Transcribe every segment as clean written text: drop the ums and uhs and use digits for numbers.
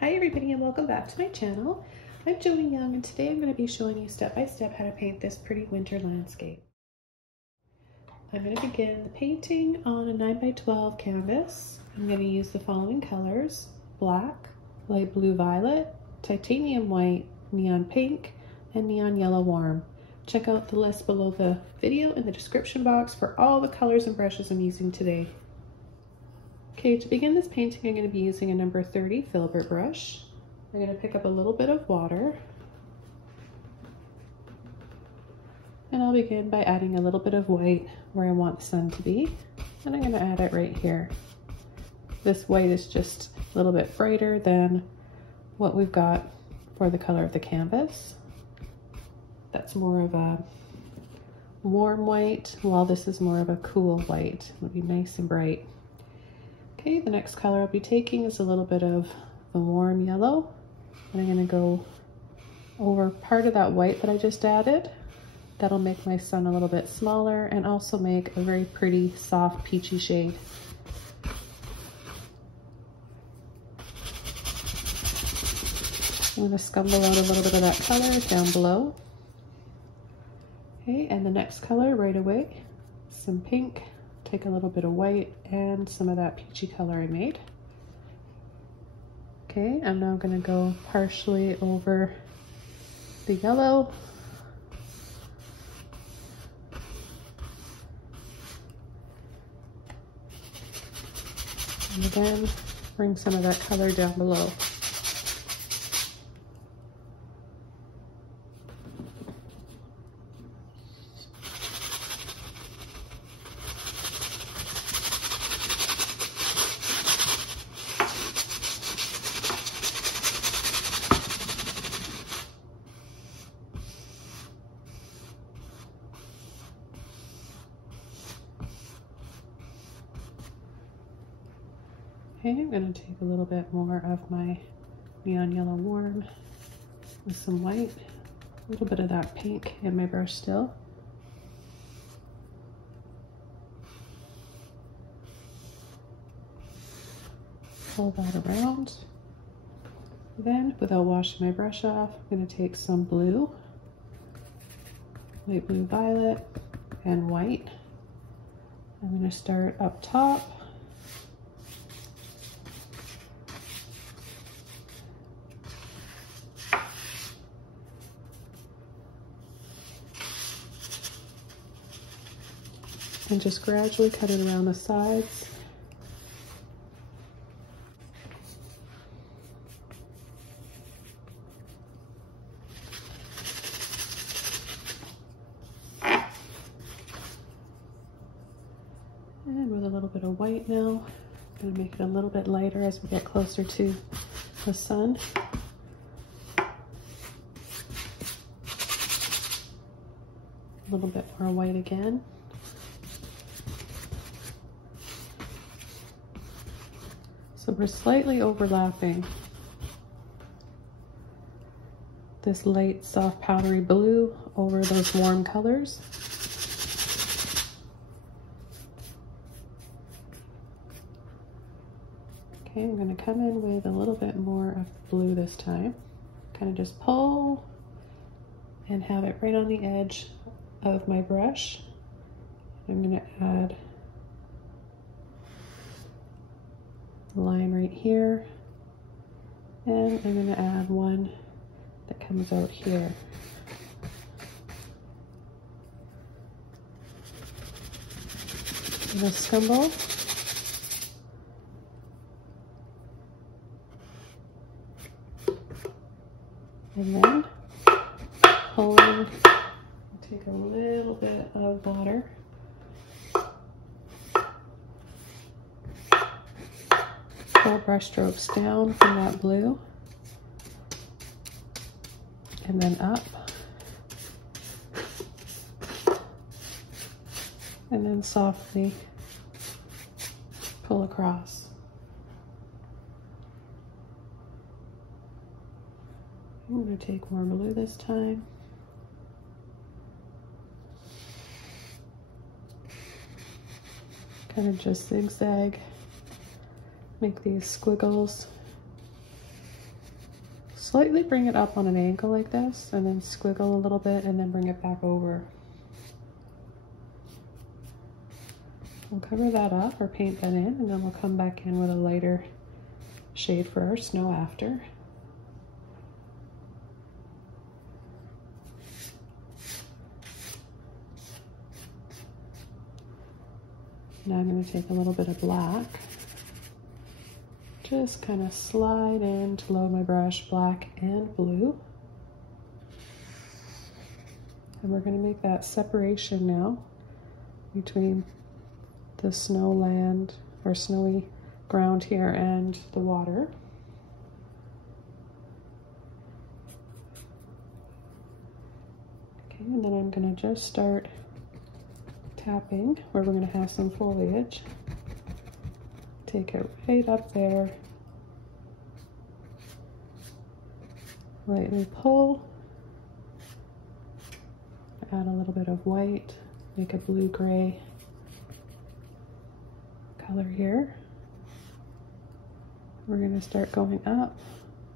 Hi everybody and welcome back to my channel. I'm Joni Young and today I'm going to be showing you step by step how to paint this pretty winter landscape. I'm going to begin the painting on a 9x12 canvas. I'm going to use the following colors: black, light blue violet, titanium white, neon pink, and neon yellow warm. Check out the list below the video in the description box for all the colors and brushes I'm using today. Okay, to begin this painting, I'm going to be using a number 30 Filbert brush. I'm going to pick up a little bit of water. And I'll begin by adding a little bit of white where I want the sun to be. And I'm going to add it right here. This white is just a little bit brighter than what we've got for the color of the canvas. That's more of a warm white, while this is more of a cool white. It'll be nice and bright. Okay, the next color I'll be taking is a little bit of the warm yellow. And I'm going to go over part of that white that I just added. That'll make my sun a little bit smaller and also make a very pretty, soft, peachy shade. I'm going to scumble out a little bit of that color down below. Okay, and the next color right away, some pink. Take a little bit of white and some of that peachy color I made. Okay, I'm now going to go partially over the yellow. And again, bring some of that color down below. Okay, I'm going to take a little bit more of my neon yellow warm with some white, a little bit of that pink in my brush still. Pull that around. Then, without washing my brush off, I'm going to take some blue, light blue violet, and white. I'm going to start up top. And just gradually cut it around the sides. And with a little bit of white now, I'm going to make it a little bit lighter as we get closer to the sun. A little bit more white again. So we're slightly overlapping this light, soft, powdery blue over those warm colors. Okay, I'm going to come in with a little bit more of blue this time. Kind of just pull and have it right on the edge of my brush. I'm going to add a line right here, and I'm going to add one that comes out here. I'm going to scumble. And then pulling, take a little bit of water. Pull brush strokes down from that blue. And then up. And then softly pull across. I'm going to take more blue this time. Kind of just zigzag, make these squiggles. slightly bring it up on an angle like this, and then squiggle a little bit, and then bring it back over. We'll cover that up or paint that in, and then we'll come back in with a lighter shade for our snow after. Now I'm going to take a little bit of black, just kind of slide in to load my brush, black and blue. And we're going to make that separation now between the snow land or snowy ground here and the water. Okay, and then I'm going to just start tapping where we're going to have some foliage. Take it right up there. Lightly pull. Add a little bit of white. Make a blue-gray color here. We're going to start going up,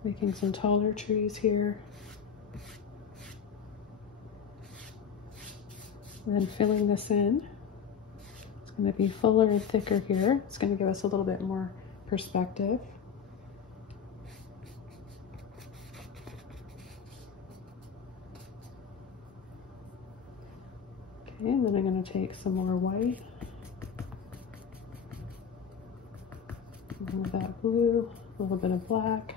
making some taller trees here. Then filling this in. It's going to be fuller and thicker here. It's going to give us a little bit more perspective. Okay, and then I'm going to take some more white. And that blue, a little bit of black.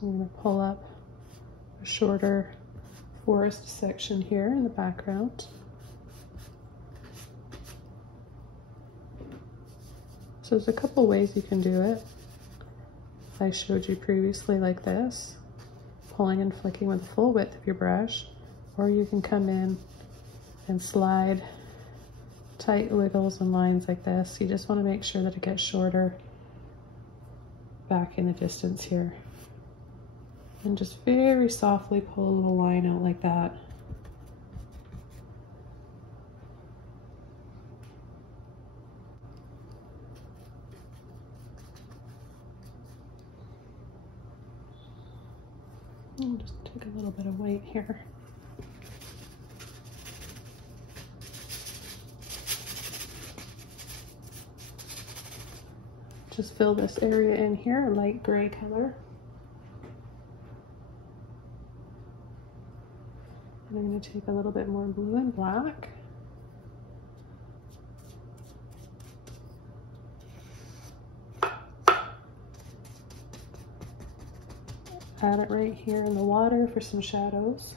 I'm going to pull up a shorter forest section here in the background. So there's a couple ways you can do it. I showed you previously like this, pulling and flicking with the full width of your brush, or you can come in and slide tight wiggles and lines like this. You just want to make sure that it gets shorter back in the distance here. And just very softly pull a little line out like that. I'll just take a little bit of white here. Just fill this area in here, a light gray color. And I'm going to take a little bit more blue and black. Add it right here in the water for some shadows.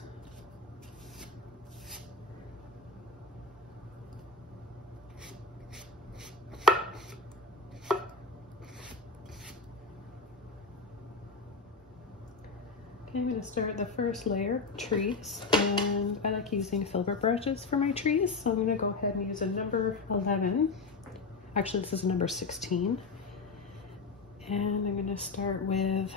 I'm going to start the first layer, trees, and I like using Filbert brushes for my trees, so I'm going to go ahead and use a number 11. Actually, this is a number 16. And I'm going to start with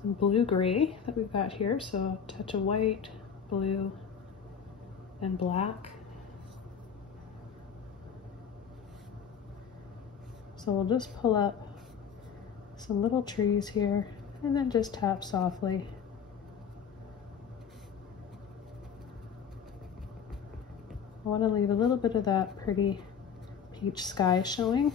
some blue-gray that we've got here, so a touch of white, blue, and black. So we'll just pull up some little trees here, and then just tap softly. I want to leave a little bit of that pretty peach sky showing.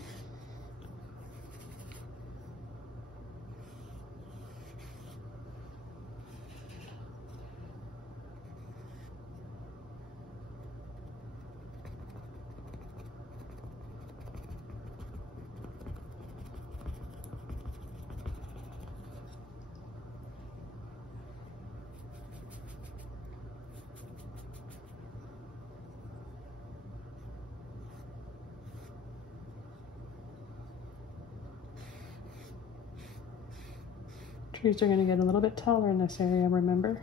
Trees are going to get a little bit taller in this area, remember?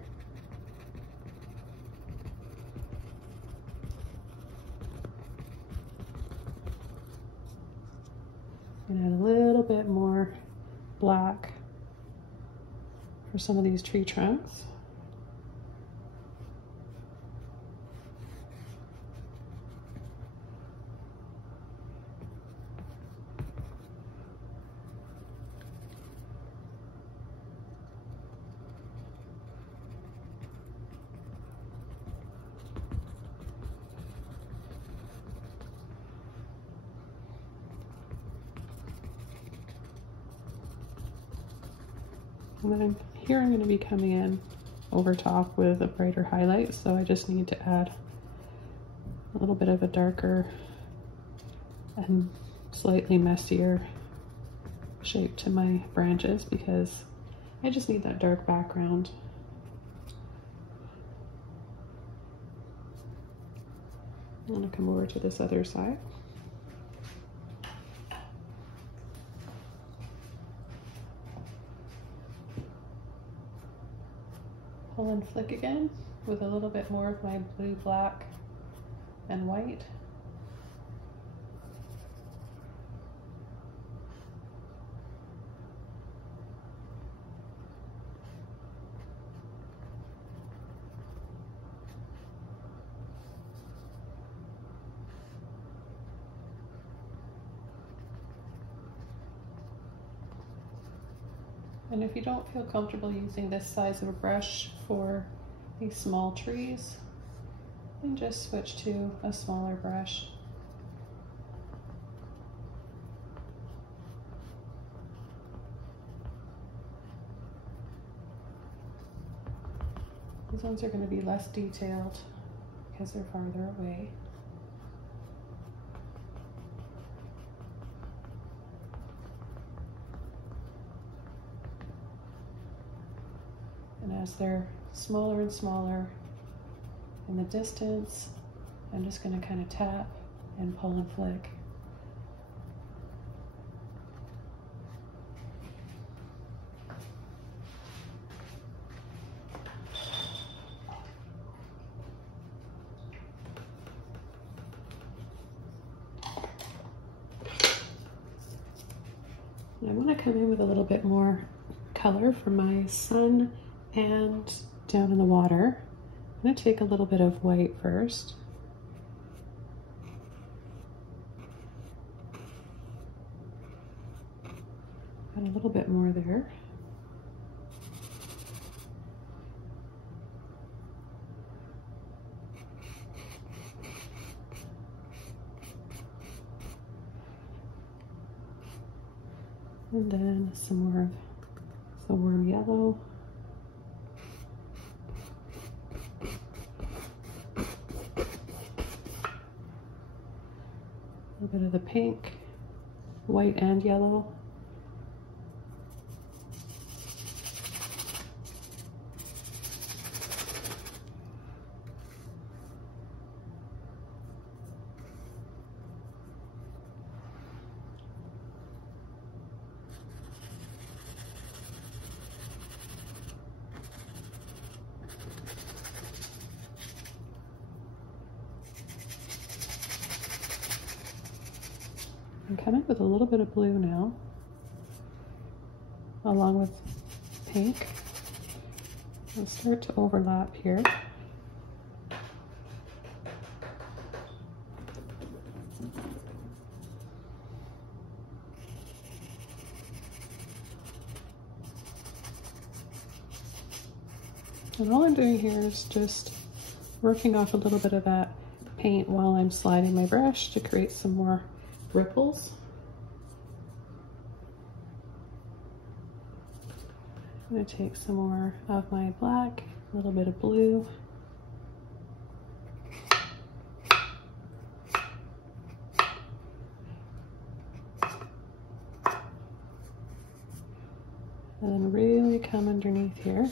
And add a little bit more black for some of these tree trunks. And then here I'm going to be coming in over top with a brighter highlight, so I just need to add a little bit of a darker and slightly messier shape to my branches because I just need that dark background. I'm going to come over to this other side. Pull and flick again with a little bit more of my blue, black, and white. And if you don't feel comfortable using this size of a brush for these small trees, then just switch to a smaller brush. These ones are going to be less detailed because they're farther away. And as they're smaller and smaller in the distance, I'm just going to kind of tap and pull and flick. And I want to come in with a little bit more color for my sun and down in the water. I'm going to take a little bit of white first. Add a little bit more there. And then some more of the warm yellow. A little bit of the pink, white and yellow. I'm coming with a little bit of blue now, along with pink. I'll start to overlap here. And all I'm doing here is just working off a little bit of that paint while I'm sliding my brush to create some more ripples. I'm going to take some more of my black, a little bit of blue. And then really come underneath here.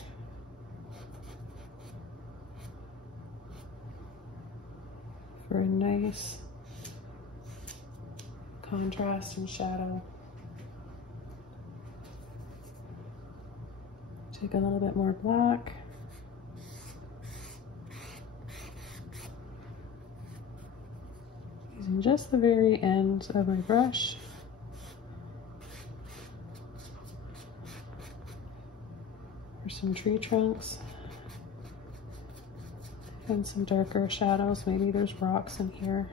For a nice contrast and shadow. Take a little bit more black. Using just the very end of my brush. For some tree trunks. And some darker shadows. Maybe there's rocks in here.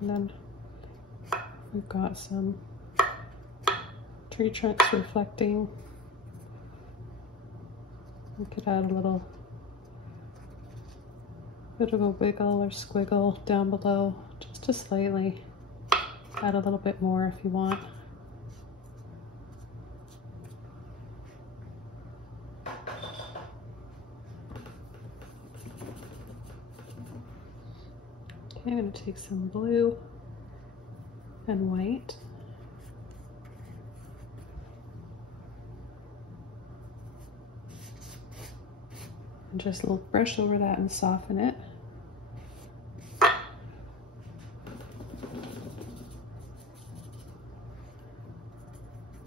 And then we've got some tree trunks reflecting. We could add a little bit of a wiggle or squiggle down below, just to slightly add a little bit more if you want. Okay, I'm going to take some blue and white. And just brush over that and soften it.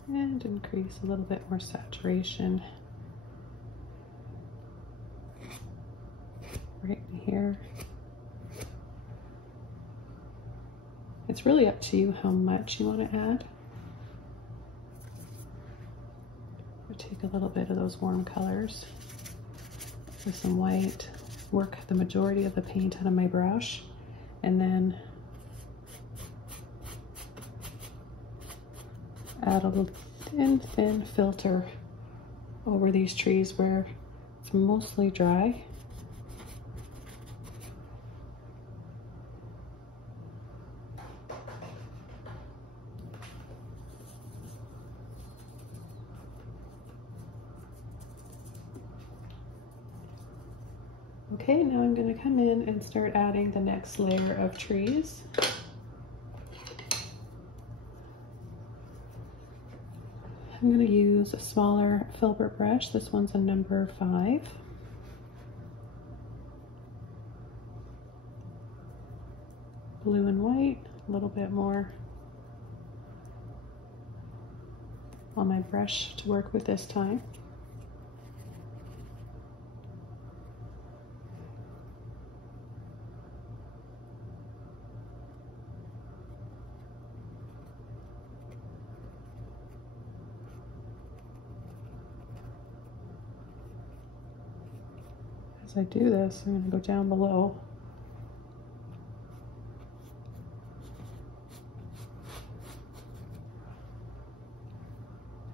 And increase a little bit more saturation right here. It's really up to you how much you want to add. I'll take a little bit of those warm colors with some white, work the majority of the paint out of my brush, and then add a little thin filter over these trees where it's mostly dry. Okay, now I'm going to come in and start adding the next layer of trees. I'm going to use a smaller Filbert brush. This one's a number 5. Blue and white, a little bit more on my brush to work with this time. As I do this, I'm going to go down below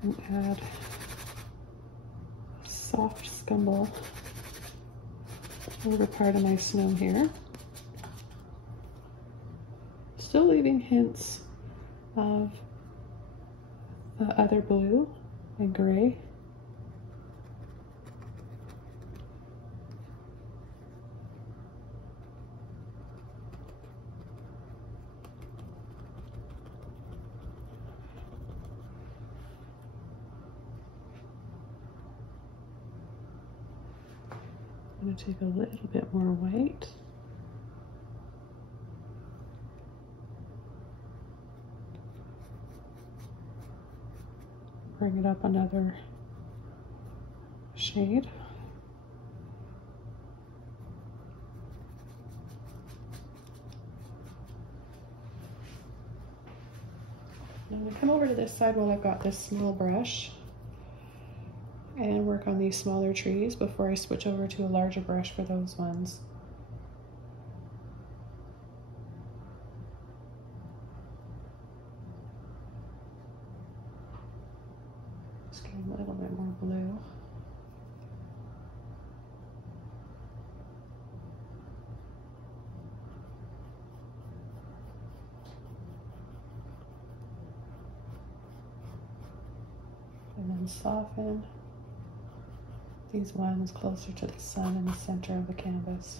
and add a soft scumble over part of my snow here. Still leaving hints of the other blue and gray. I'm going to take a little bit more white. Bring it up another shade. Now I'm going to come over to this side while I've got this small brush and work on these smaller trees before I switch over to a larger brush for those ones. Just getting a little bit more blue. And then soften these ones closer to the sun in the center of the canvas.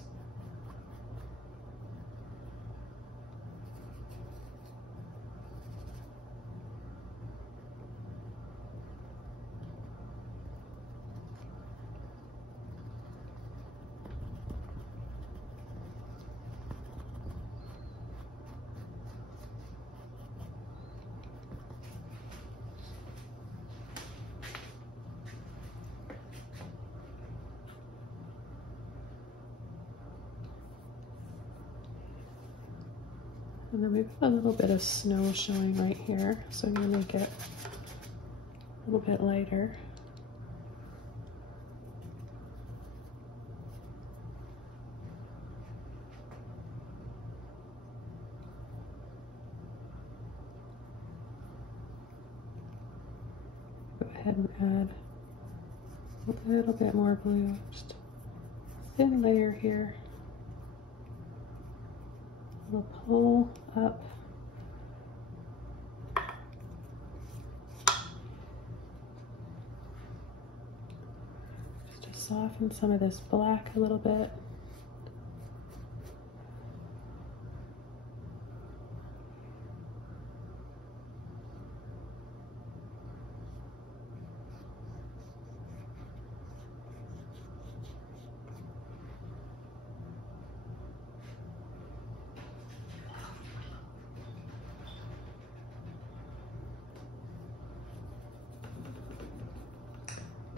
And then we've got a little bit of snow showing right here, so I'm going to make it a little bit lighter. ahead and add a little bit more blue, just a thin layer here. We'll pull up. Just to soften some of this black a little bit.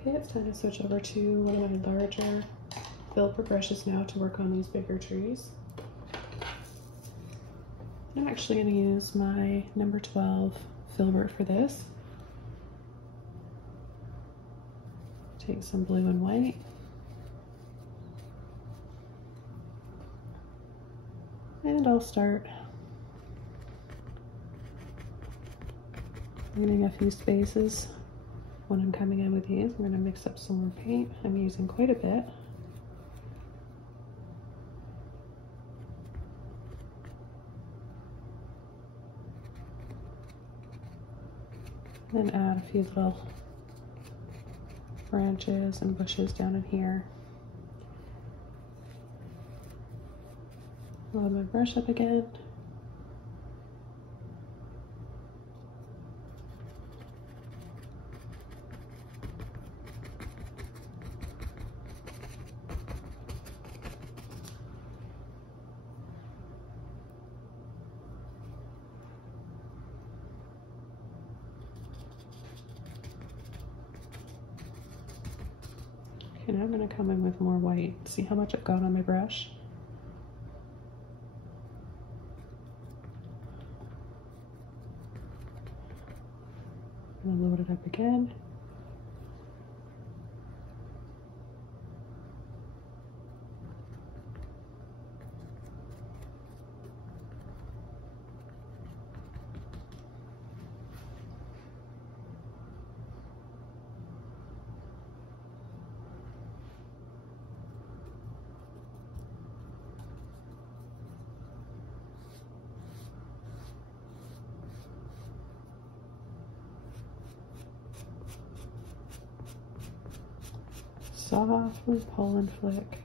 Okay, it's time to switch over to one of my larger Filbert brushes now to work on these bigger trees. I'm actually going to use my number 12 Filbert for this. Take some blue and white. And I'll start cleaning a few spaces. When I'm coming in with these, I'm going to mix up some more paint. I'm using quite a bit. Then add a few little branches and bushes down in here. Load my brush up again. Okay, now I'm going to come in with more white. See how much I've got on my brush? I'm going to load it up again. Softly pull and flick.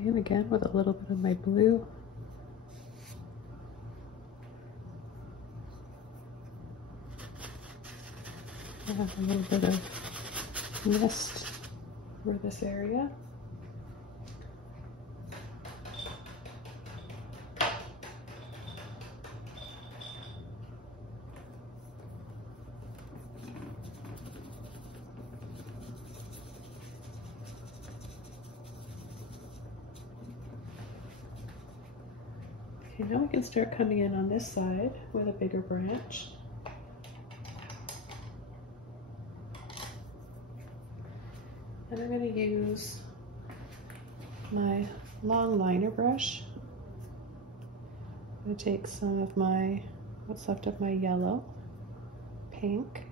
Okay, and again with a little bit of my blue. I have a little bit of mist over this area. Okay, now we can start coming in on this side with a bigger branch. And I'm going to use my long liner brush. I'm going to take some of my, what's left of my yellow, pink,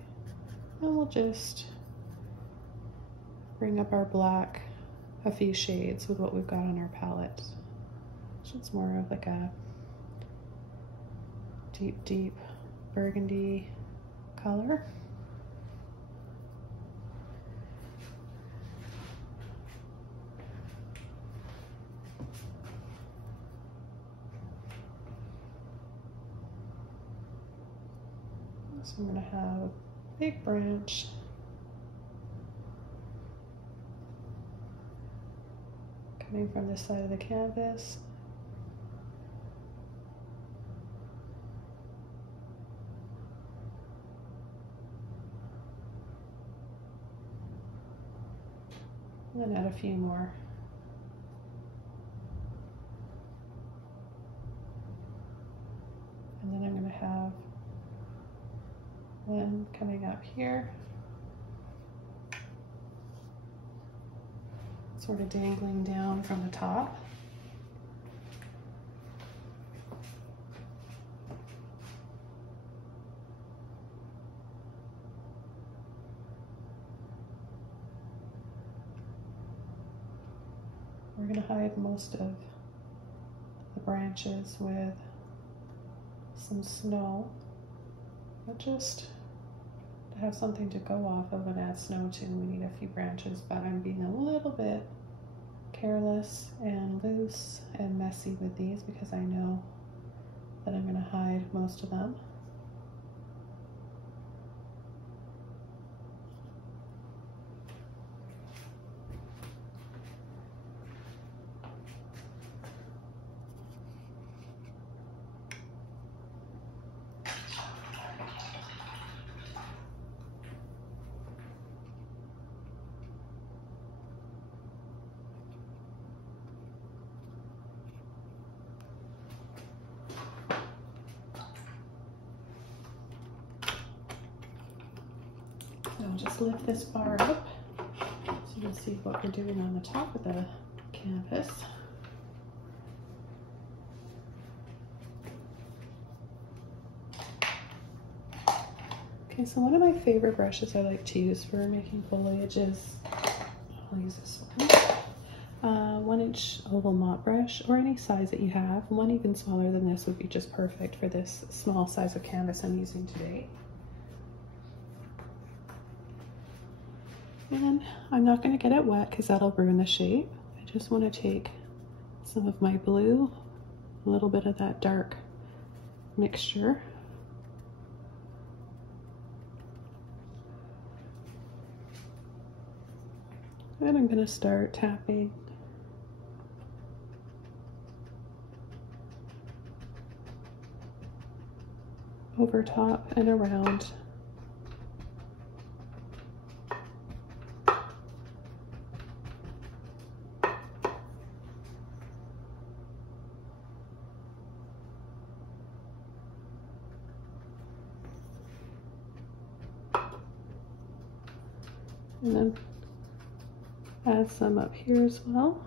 and we'll just bring up our black a few shades with what we've got on our palette. So it's more of like a deep burgundy color. So I'm going to have a big branch coming from this side of the canvas. And then add a few more. And then I'm going to have one coming up here, sort of dangling down from the top. We're going to hide most of the branches with some snow, but just to have something to go off of and add snow to, we need a few branches, but I'm being a little bit careless and loose and messy with these because I know that I'm going to hide most of them. Now just lift this bar up so you can see what we're doing on the top of the canvas. Okay, so one of my favorite brushes I like to use for making foliage is, I'll use this one, 1-inch oval mop brush, or any size that you have. One even smaller than this would be just perfect for this small size of canvas I'm using today. And I'm not going to get it wet because that'll ruin the shape. I just want to take some of my blue, a little bit of that dark mixture, and I'm going to start tapping over top and around. And then add some up here as well.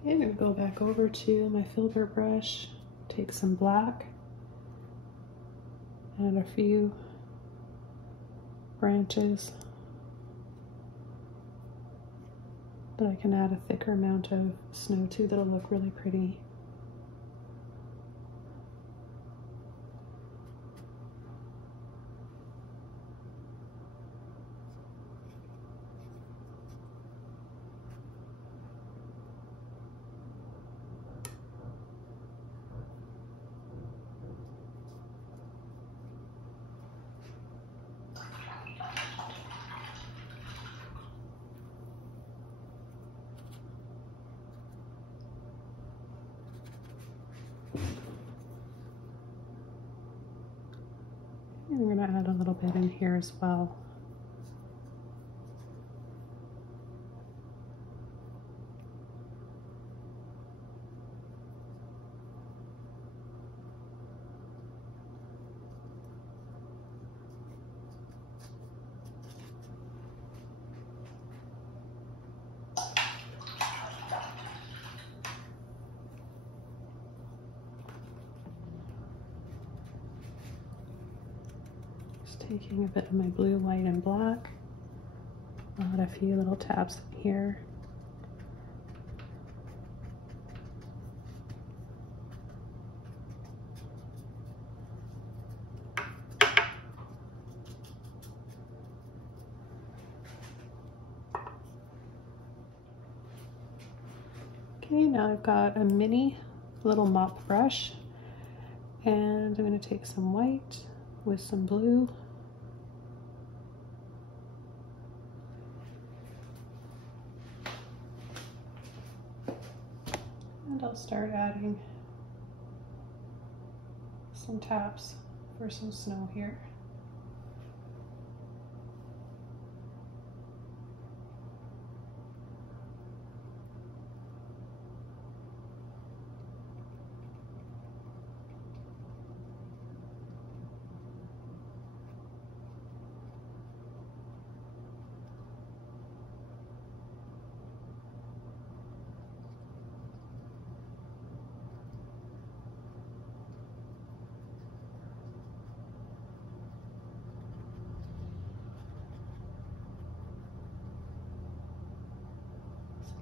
Okay, I'm going to go back over to my Filbert brush, take some black, and a few branches that I can add a thicker amount of snow to that'll look really pretty. And we're going to add a little bit in here as well. Taking a bit of my blue, white, and black. I'll add a few little tabs in here. Okay, now I've got a mini little mop brush, and I'm going to take some white with some blue. And I'll start adding some taps for some snow here.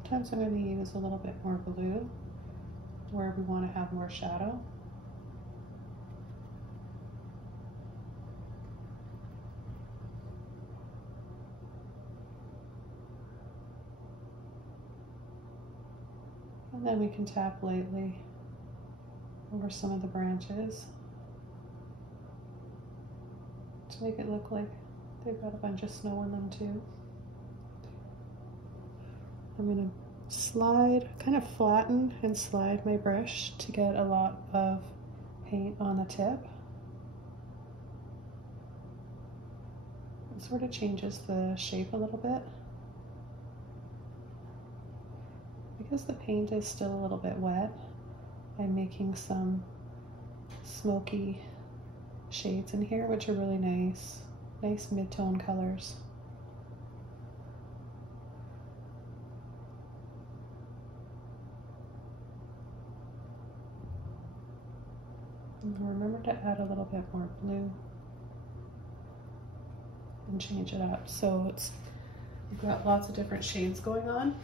Sometimes I'm going to use a little bit more blue where we want to have more shadow. And then we can tap lightly over some of the branches to make it look like they've got a bunch of snow on them too. I'm going to slide, kind of flatten and slide my brush to get a lot of paint on the tip. It sort of changes the shape a little bit. Because the paint is still a little bit wet, I'm making some smoky shades in here, which are really nice mid-tone colors. And remember to add a little bit more blue and change it up. So we've got lots of different shades going on.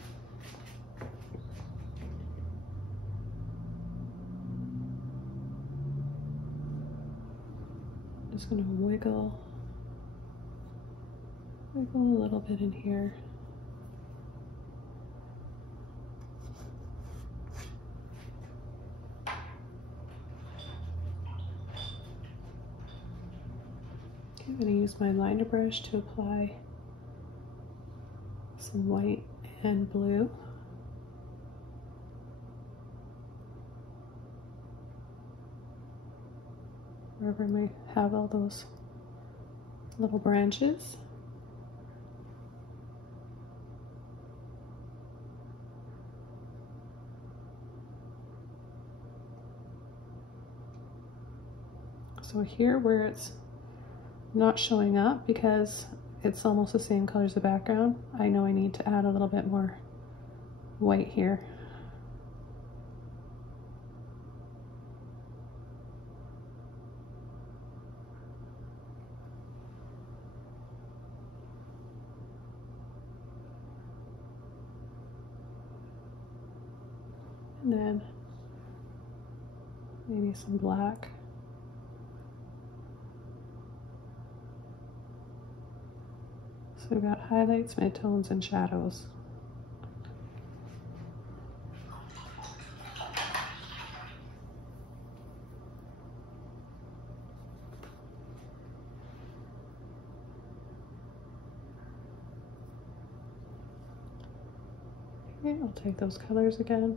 Just gonna wiggle a little bit in here. I'm going to use my liner brush to apply some white and blue. Wherever I might have all those little branches. So here where it's not showing up because it's almost the same color as the background, I know I need to add a little bit more white here. And then maybe some black. So we've got highlights, midtones, and shadows. Okay, I'll take those colors again.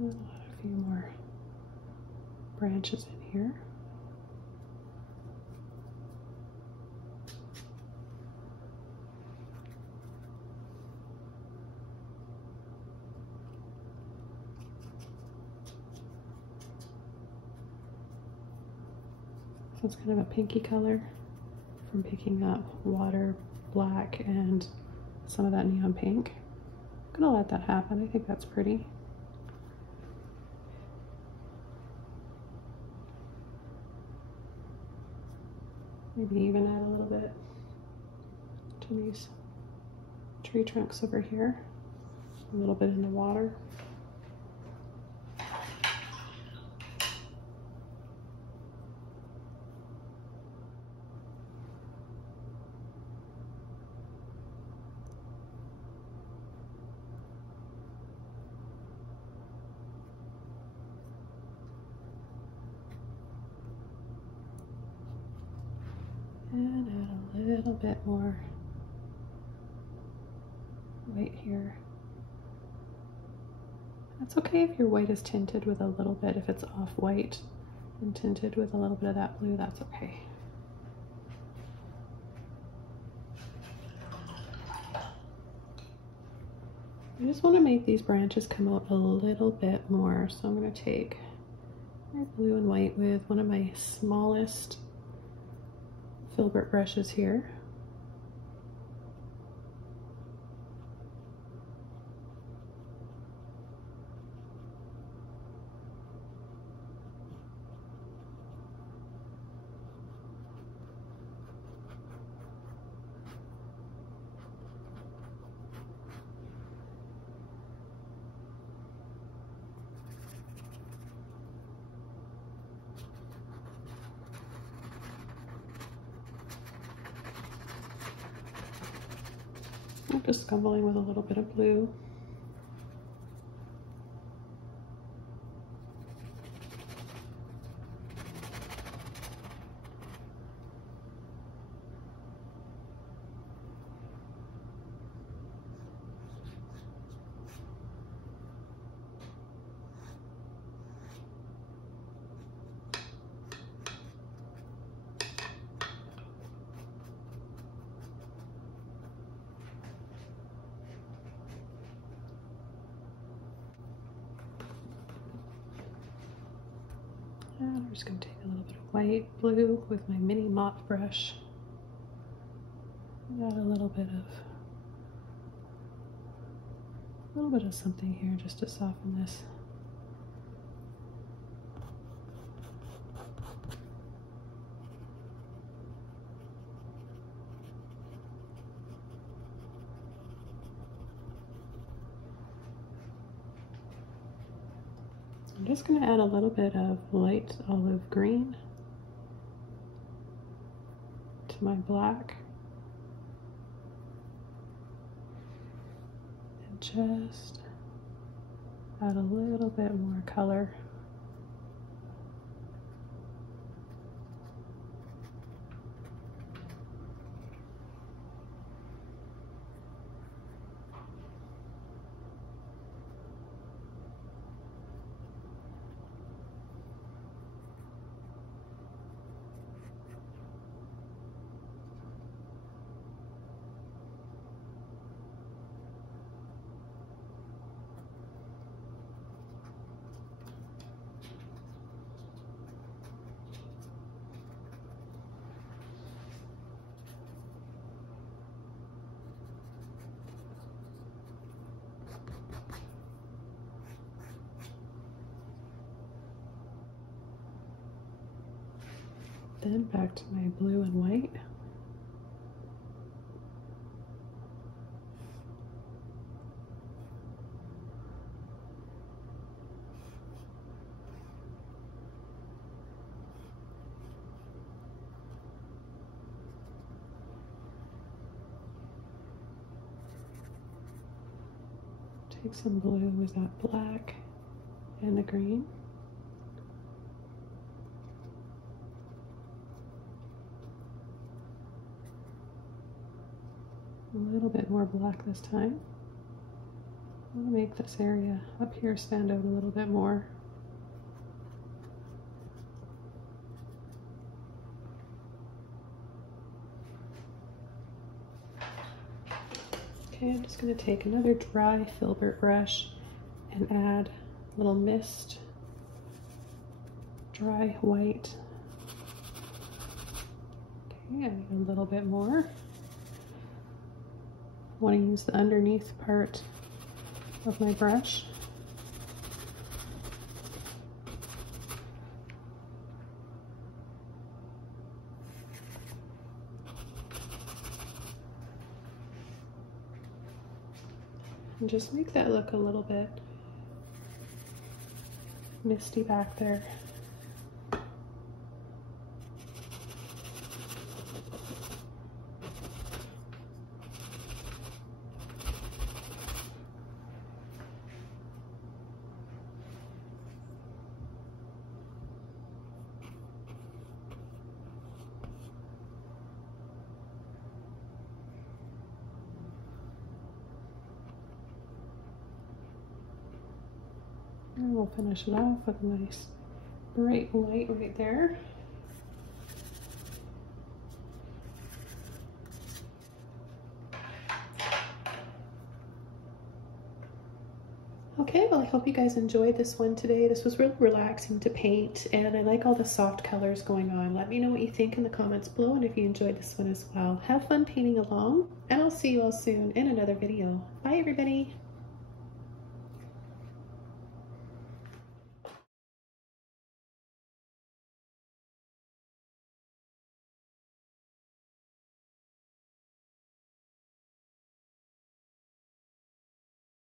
I'll add a few more branches in here. So it's kind of a pinky color from picking up water, black and some of that neon pink. I'm gonna let that happen. I think that's pretty. Maybe even add a little bit to these tree trunks over here. A little bit in the water. And add a little bit more white here. It's okay if your white is tinted with a little bit. If it's off-white and tinted with a little bit of that blue, that's okay. I just want to make these branches come out a little bit more. So I'm going to take my blue and white with one of my smallest Filbert brushes here. I'm just scumbling with a little bit of blue. And I'm just going to take a little bit of white, blue with my mini mop brush. Add a little bit of something here just to soften this. I'm just going to add a little bit of light olive green to my black. And just add a little bit more color. Then back to my blue and white. Take some blue with that black and the green. A little bit more black this time. I want to make this area up here stand out a little bit more. Okay, I'm just going to take another dry Filbert brush and add a little mist, dry white. Okay, add a little bit more. want to use the underneath part of my brush. And just make that look a little bit misty back there. And we'll finish it off with a nice bright white right there. Okay, well, I hope you guys enjoyed this one today. This was really relaxing to paint, and I like all the soft colors going on. Let me know what you think in the comments below, and if you enjoyed this one as well. Have fun painting along, and I'll see you all soon in another video. Bye, everybody.